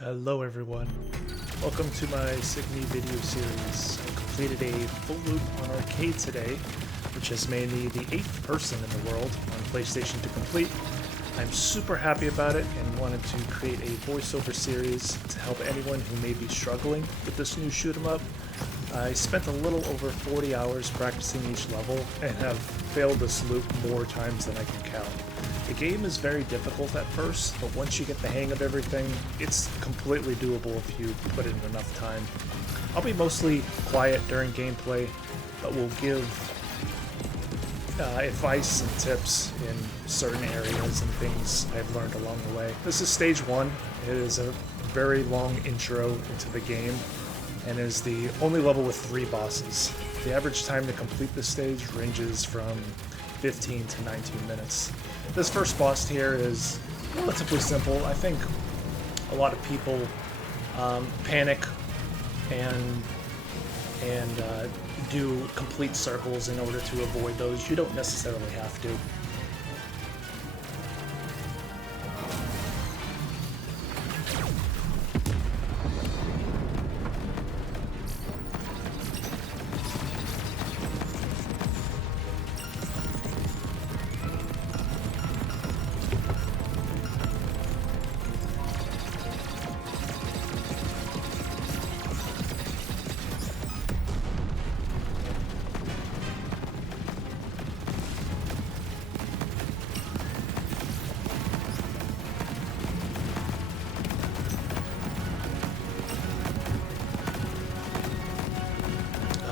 Hello everyone, welcome to my CYGNI video series. I completed a full loop on arcade today, which has made me the 8th person in the world on PlayStation to complete. I'm super happy about it and wanted to create a voiceover series to help anyone who may be struggling with this new shoot 'em up. I spent a little over 40 hours practicing each level and have failed this loop more times than I can count. The game is very difficult at first, but once you get the hang of everything, it's completely doable if you put in enough time. I'll be mostly quiet during gameplay, but will give advice and tips in certain areas and things I've learned along the way. This is stage 1. It is a very long intro into the game and is the only level with 3 bosses. The average time to complete this stage ranges from 15 to 19 minutes. This first boss here is relatively simple. I think a lot of people panic and do complete circles in order to avoid those. You don't necessarily have to.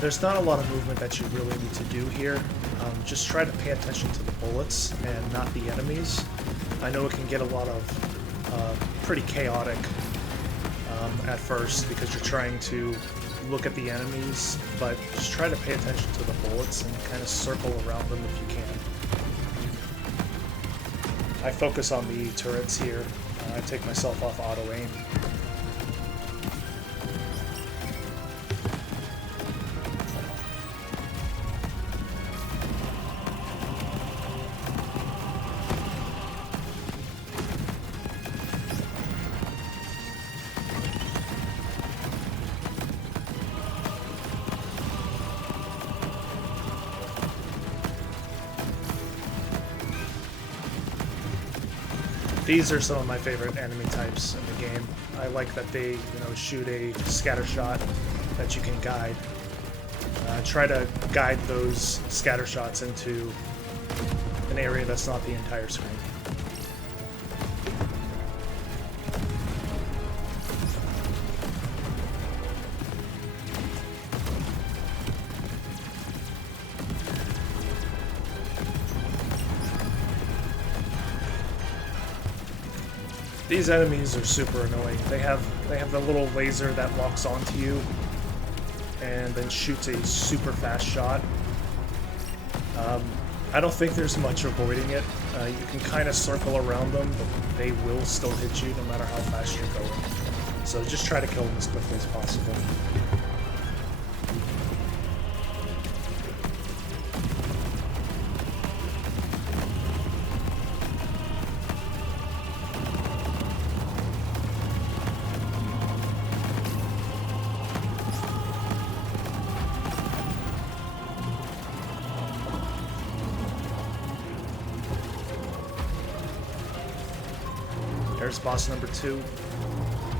There's not a lot of movement that you really need to do here. Just try to pay attention to the bullets and not the enemies. I know it can get a lot of pretty chaotic at first because you're trying to look at the enemies, but just try to pay attention to the bullets and kind of circle around them if you can. I focus on the turrets here. I take myself off auto aim. These are some of my favorite enemy types in the game. I like that they, shoot a scatter shot that you can guide. Try to guide those scatter shots into an area that's not the entire screen. These enemies are super annoying. They have the little laser that locks onto you and then shoots a super fast shot. I don't think there's much avoiding it. You can kind of circle around them, but they will still hit you no matter how fast you're going. So just try to kill them as quickly as possible. There's boss number 2.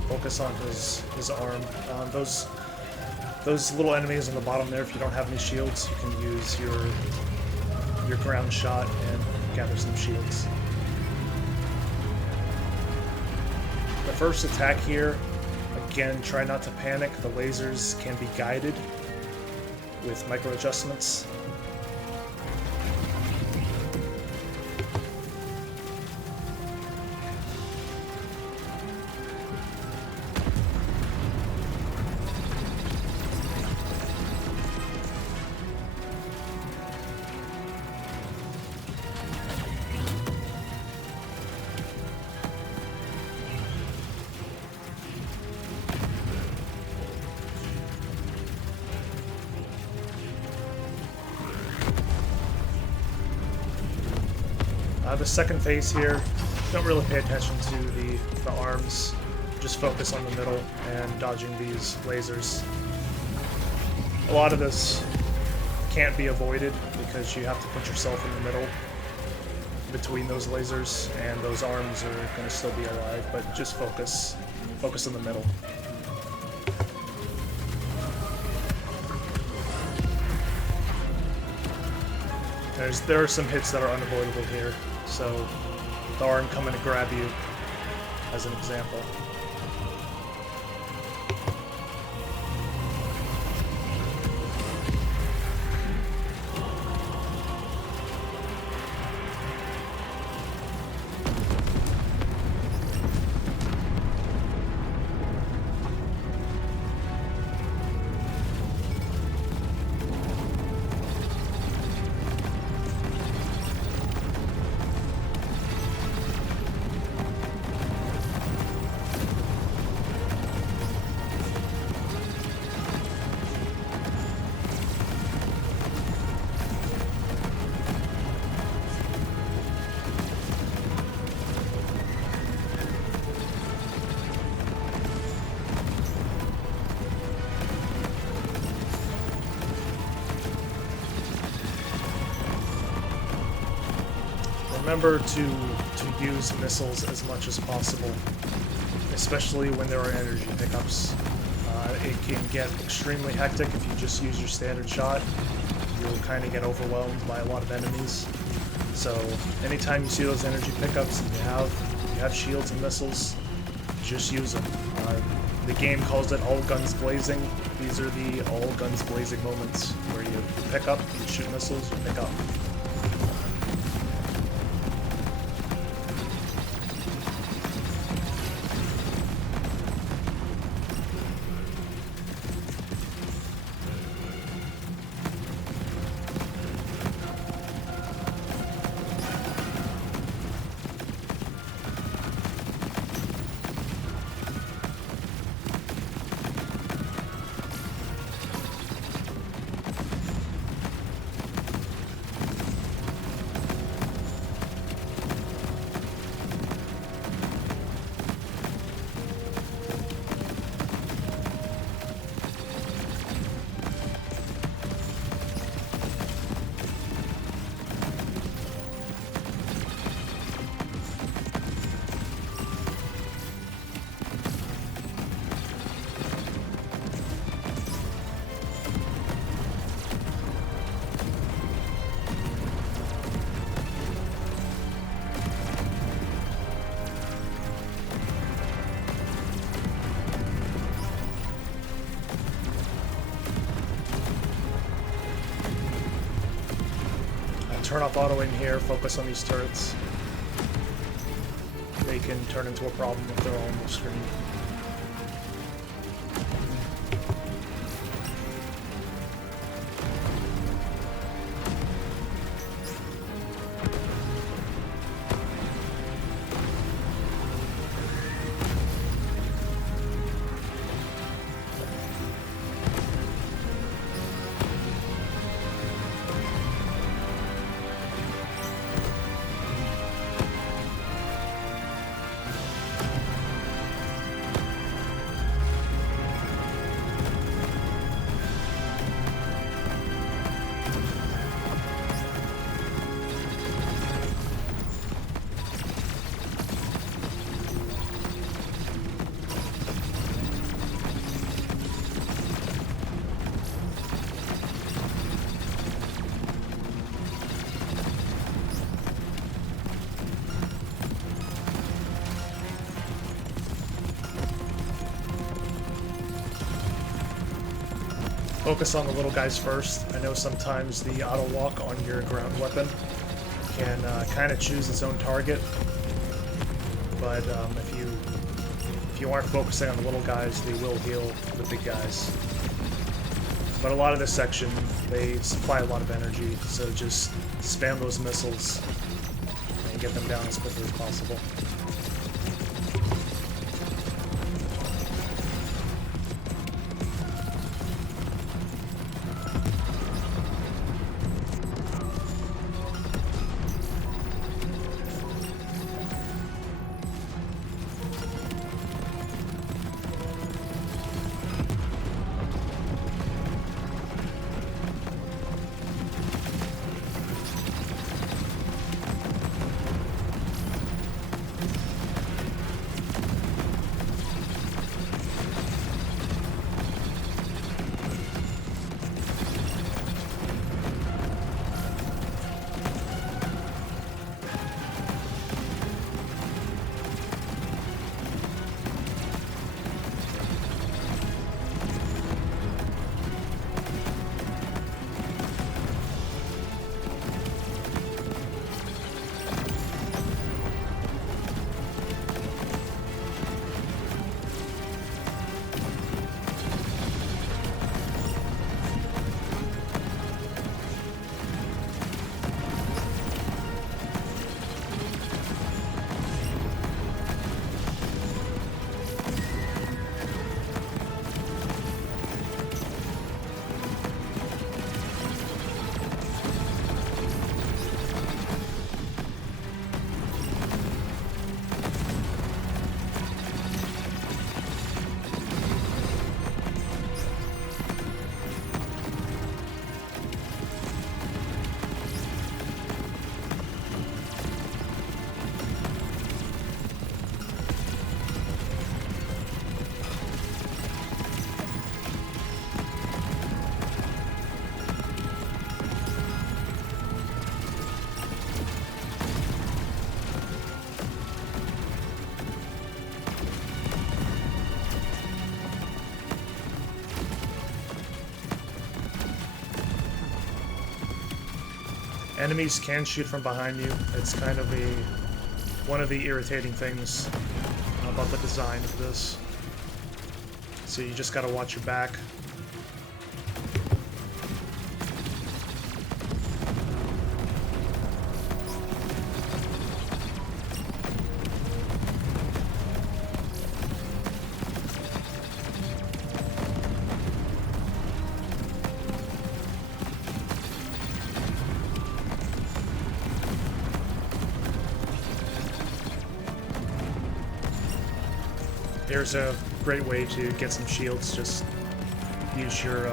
Focus on his arm. Those little enemies on the bottom there, if you don't have any shields, you can use your ground shot and gather some shields. The first attack here, again, try not to panic. The lasers can be guided with micro adjustments. The second phase here, don't really pay attention to the arms. just focus on the middle and dodging these lasers. A lot of this can't be avoided because you have to put yourself in the middle between those lasers, and those arms are going to still be alive, but just focus in the middle. There are some hits that are unavoidable here, so the arm coming to grab you as an example. Remember to use missiles as much as possible, especially when there are energy pickups. It can get extremely hectic if you just use your standard shot. You'll kind of get overwhelmed by a lot of enemies. So anytime you see those energy pickups and you have shields and missiles, just use them. The game calls it all guns blazing. These are the all guns blazing moments where you pick up, you shoot missiles, you pick up. Turn off auto-aim here, focus on these turrets. They can turn into a problem if they're all on the screen. Focus on the little guys first. I know sometimes the auto walk on your ground weapon can kind of choose its own target, but if you aren't focusing on the little guys, they will heal the big guys. But a lot of this section, they supply a lot of energy, so just spam those missiles and get them down as quickly as possible. Enemies can shoot from behind you. It's kind of one of the irritating things about the design of this. So you just gotta watch your back. Here's a great way to get some shields. Just use your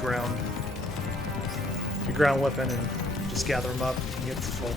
ground weapon and just gather them up and get to full.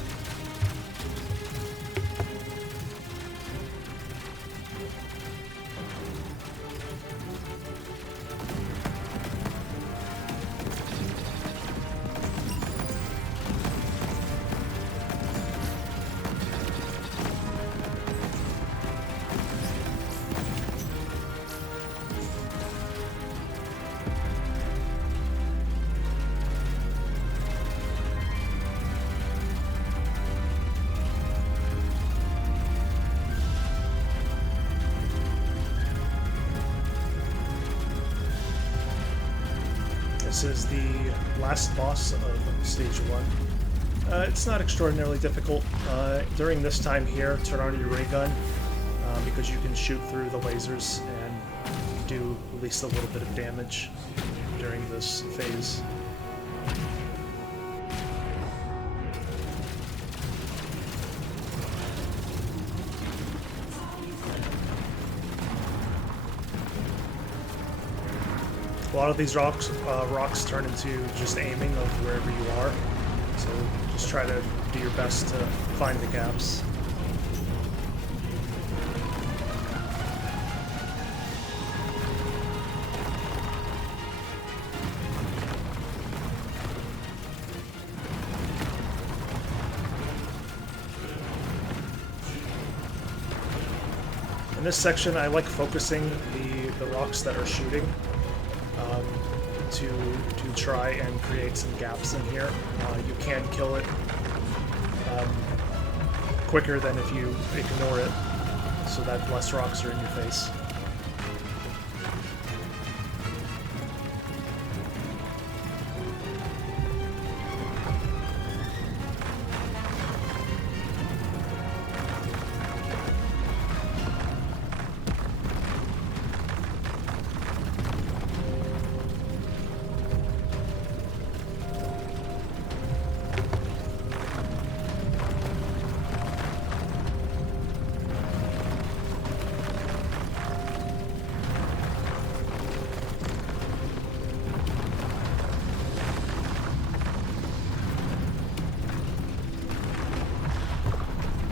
This is the last boss of Stage 1. It's not extraordinarily difficult. During this time here, turn on your ray gun because you can shoot through the lasers and do at least a little bit of damage during this phase. A lot of these rocks turn into just aiming of wherever you are, so just try to do your best to find the gaps. In this section, I like focusing the rocks that are shooting. To try and create some gaps in here. You can kill it quicker than if you ignore it, so that less rocks are in your face.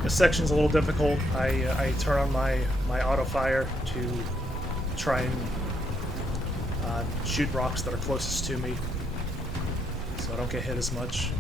This section's a little difficult. I turn on my auto fire to try and shoot rocks that are closest to me, so I don't get hit as much.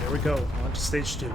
There we go, on to stage 2.